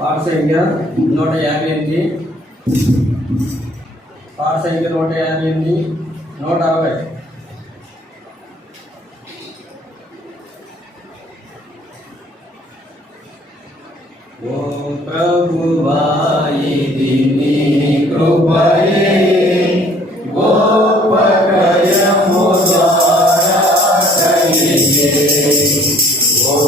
పాట సంఖ్య నూట యాభై ఎనిమిది. పాట సంఖ్య నూట యాభై ఎనిమిది నూట అరవై. ఓ ప్రభువాయి నీ కృపయే. ద్వారా కలిగే ఓ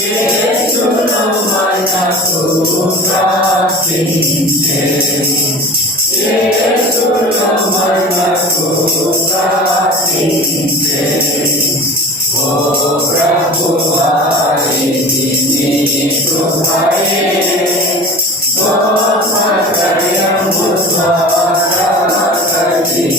Yesu nomana kutakinte Yesu nomana kutakinte O Prabhu Vare Dini Prabhu Vare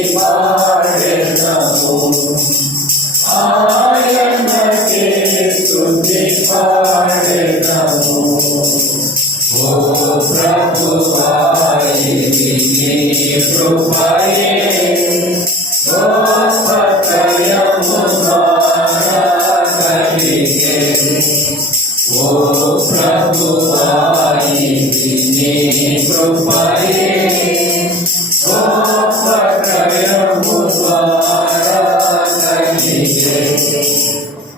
స్తుతి పాడెదము ఆయనకే స్తుతి పాడెదము ఓ Deus.